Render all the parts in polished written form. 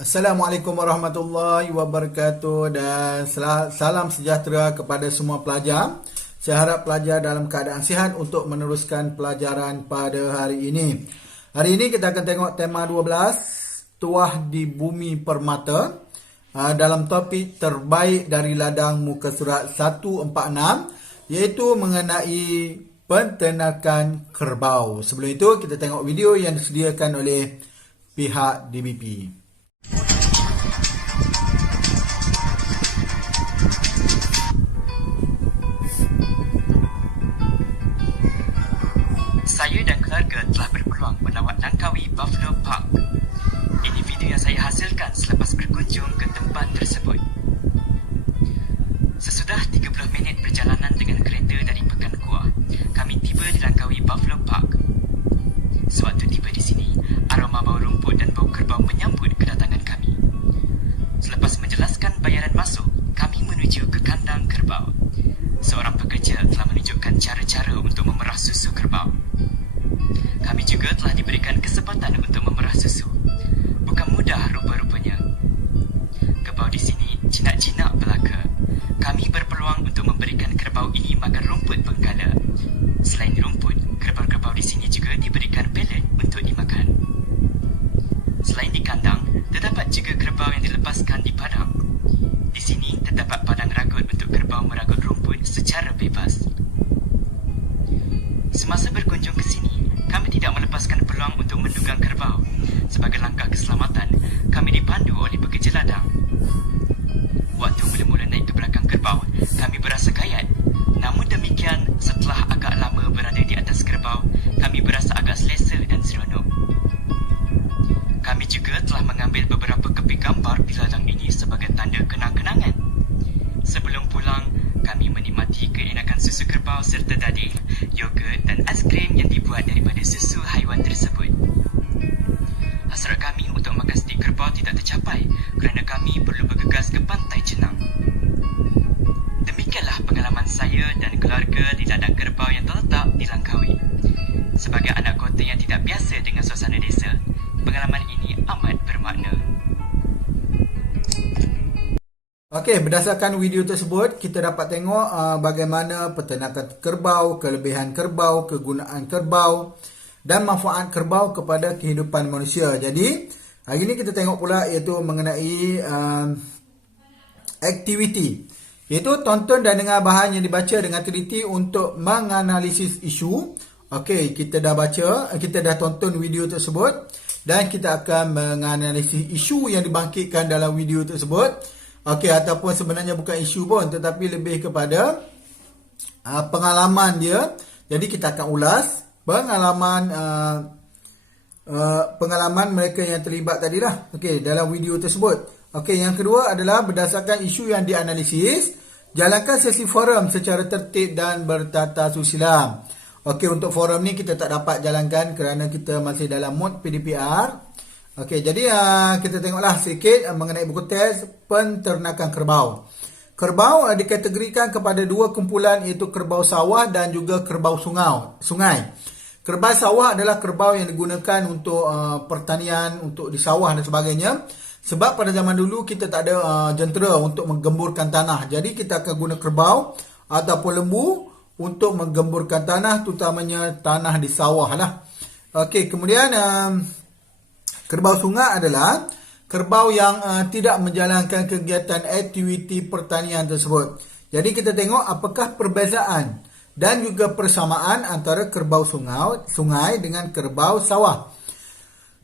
Assalamualaikum warahmatullahi wabarakatuh dan salam sejahtera kepada semua pelajar. Saya harap pelajar dalam keadaan sihat untuk meneruskan pelajaran pada hari ini. Hari ini kita akan tengok tema 12, Tuah di Bumi Permata, dalam topik terbaik dari ladang muka surat 146, iaitu mengenai penternakan kerbau. Sebelum itu kita tengok video yang disediakan oleh pihak DBP. Saya dan keluarga telah berpeluang melawat Langkawi Buffalo Park. Ini video yang saya hasilkan selepas berkunjung ke tempat tersebut. Sesudah 30 minit perjalanan dengan kereta dari Pekan Kuah, kami tiba di Langkawi Buffalo Park. Sewaktu tiba di sini, aroma bau rumput dan bau kerbau menyambut kedatangan kami. Selepas menjelaskan bayaran masuk, kami menuju ke kandang kerbau. Seorang pekerja telah menunjukkan cara-cara untuk memerah susu kerbau. Kami juga telah diberikan kesempatan untuk memerah susu. Bukan mudah rupa-rupanya. Kerbau di sini jinak-jinak belaka. Kami berpeluang untuk memberikan kerbau ini makan rumput penggala. Selain rumput, kerbau-kerbau di sini juga diberikan pelet untuk dimakan. Selain di kandang, terdapat juga kerbau yang dilepaskan di padang. Di sini terdapat padang ragut untuk kerbau meragut rumput secara bebas. Semasa berkunjung ke sini, kami tidak melepaskan peluang untuk menunggang kerbau. Sebagai langkah keselamatan, kami dipandu oleh pekerja ladang. Waktu mula-mula naik ke belakang kerbau, kami berasa gayat. Namun demikian, setelah agak lama berada di atas kerbau, kami berasa agak selesa dan seronok. Kami juga telah mengambil beberapa keping gambar di ladang ini sebagai tanda kenang-kenangan. Sebelum pulang, kami menikmati keenakan susu kerbau serta dadih, yogurt dan aiskrim yang dibuat daripada susu haiwan tersebut. Hasrat kami untuk makan stik kerbau tidak tercapai kerana kami perlu bergegas ke pantai Cenang. Demikianlah pengalaman saya dan keluarga di ladang kerbau yang terletak di Langkawi. Sebagai anak kota yang tidak biasa dengan suasana desa, pengalaman ini amat bermakna. Okey, berdasarkan video tersebut, kita dapat tengok bagaimana peternakan kerbau, kelebihan kerbau, kegunaan kerbau dan manfaat kerbau kepada kehidupan manusia. Jadi, hari ini kita tengok pula iaitu mengenai aktiviti. Iaitu tonton dan dengar bahan yang dibaca dengan teliti untuk menganalisis isu. Okey, kita dah tonton video tersebut dan kita akan menganalisis isu yang dibangkitkan dalam video tersebut. Okey, ataupun sebenarnya bukan isu pun, tetapi lebih kepada pengalaman dia. Jadi kita akan ulas pengalaman mereka yang terlibat tadilah. Okey, dalam video tersebut. Okey, yang kedua adalah berdasarkan isu yang dianalisis, jalankan sesi forum secara tertib dan bertata susila. Okey, untuk forum ni kita tak dapat jalankan kerana kita masih dalam mod PDPR. Okey, jadi kita tengoklah sedikit mengenai buku teks penternakan kerbau. Kerbau dikategorikan kepada dua kumpulan iaitu kerbau sawah dan juga kerbau sungai. Kerbau sawah adalah kerbau yang digunakan untuk pertanian, untuk di sawah dan sebagainya. Sebab pada zaman dulu kita tak ada jentera untuk menggemburkan tanah. Jadi kita akan guna kerbau ataupun lembu untuk menggemburkan tanah, terutamanya tanah di sawah lah. Okey, kemudian kerbau sungai adalah kerbau yang tidak menjalankan kegiatan aktiviti pertanian tersebut. Jadi kita tengok apakah perbezaan dan juga persamaan antara kerbau sungai dengan kerbau sawah.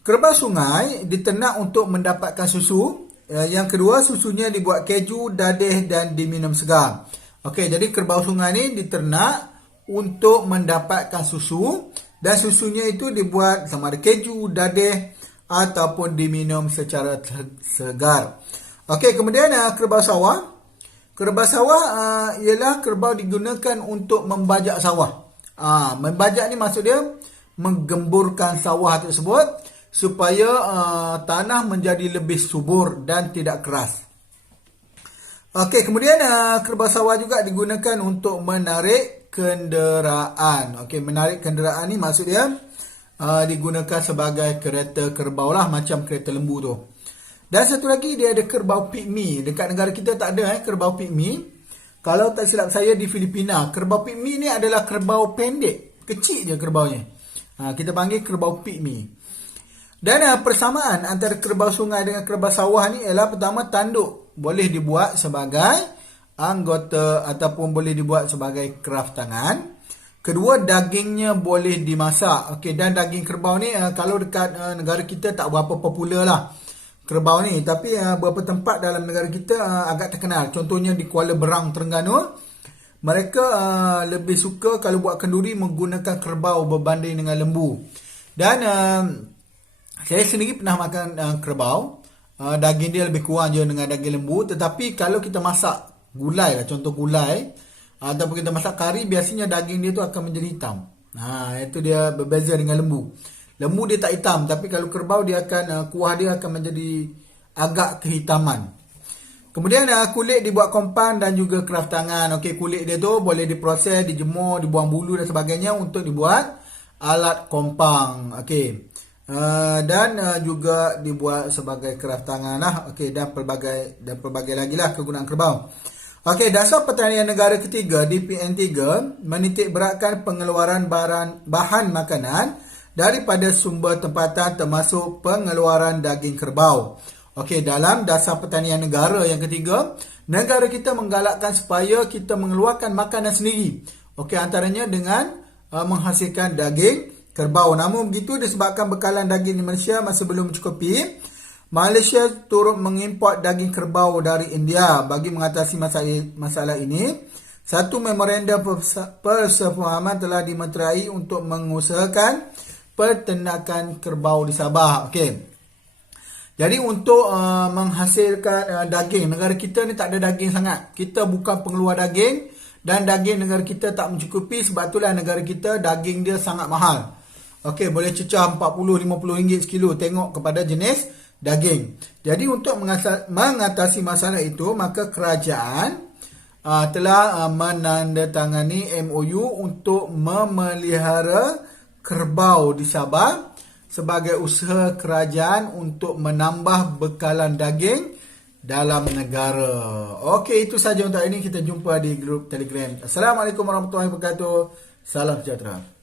Kerbau sungai diternak untuk mendapatkan susu. Yang kedua, susunya dibuat keju, dadih dan diminum segar. Okey, jadi kerbau sungai ni diternak untuk mendapatkan susu dan susunya itu dibuat sama ada keju, dadih ataupun diminum secara segar. Okey, kemudian kerbau sawah. Kerbau sawah ialah kerbau digunakan untuk membajak sawah. Membajak ni maksud dia menggemburkan sawah tersebut supaya tanah menjadi lebih subur dan tidak keras. Okey, kemudian kerbau sawah juga digunakan untuk menarik kenderaan. Okey, menarik kenderaan ni maksud dia digunakan sebagai kereta kerbau lah, macam kereta lembu tu. Dan satu lagi dia ada kerbau pygmy. Dekat negara kita tak ada kerbau pygmy. Kalau tak silap saya di Filipina, kerbau pygmy ni adalah kerbau pendek, kecil je kerbaunya. Kita panggil kerbau pygmy. Dan persamaan antara kerbau sungai dengan kerbau sawah ni ialah pertama, tanduk boleh dibuat sebagai anggota ataupun boleh dibuat sebagai kraft tangan. Kedua, dagingnya boleh dimasak. Okey, dan daging kerbau ni kalau dekat negara kita tak berapa popular lah kerbau ni, tapi beberapa tempat dalam negara kita agak terkenal. Contohnya di Kuala Berang, Terengganu, mereka lebih suka kalau buat kenduri menggunakan kerbau berbanding dengan lembu. Dan saya sendiri pernah makan kerbau. Daging dia lebih kurang je dengan daging lembu. Tetapi kalau kita masak gulai lah, contoh gulai, ataupun kita masak kari, biasanya daging dia tu akan menjadi hitam. Itu dia berbeza dengan lembu. Lembu dia tak hitam, tapi kalau kerbau dia akan kuah dia akan menjadi agak kehitaman. Kemudian kulit dibuat kompan dan juga kraft tangan. Okey, kulit dia tu boleh diproses, dijemur, dibuang bulu dan sebagainya untuk dibuat alat kompang. Okey. Dan juga dibuat sebagai kraft tangan lah. Okey, dan pelbagai lagi lah kegunaan kerbau. Okey, Dasar Pertanian Negara Ketiga DPN3 menitik beratkan pengeluaran bahan makanan daripada sumber tempatan termasuk pengeluaran daging kerbau. Okey, dalam Dasar Pertanian Negara yang ketiga, negara kita menggalakkan supaya kita mengeluarkan makanan sendiri. Okey, antaranya dengan menghasilkan daging kerbau. Namun begitu, disebabkan bekalan daging di Malaysia masih belum mencukupi, Malaysia turut mengimport daging kerbau dari India. Bagi mengatasi masalah ini, satu memorandum persefahaman telah dimeterai untuk mengusahakan peternakan kerbau di Sabah. Okey. Jadi untuk menghasilkan daging, negara kita ni tak ada daging sangat. Kita bukan pengeluar daging dan daging negara kita tak mencukupi, sebab itulah negara kita daging dia sangat mahal. Okey, boleh cecah 40-50 ringgit sekilo, tengok kepada jenis daging. Jadi untuk mengatasi masalah itu, maka kerajaan telah menandatangani MOU untuk memelihara kerbau di Sabah sebagai usaha kerajaan untuk menambah bekalan daging dalam negara. Okey, itu saja untuk hari ini. Kita jumpa di grup Telegram. Assalamualaikum warahmatullahi wabarakatuh. Salam sejahtera.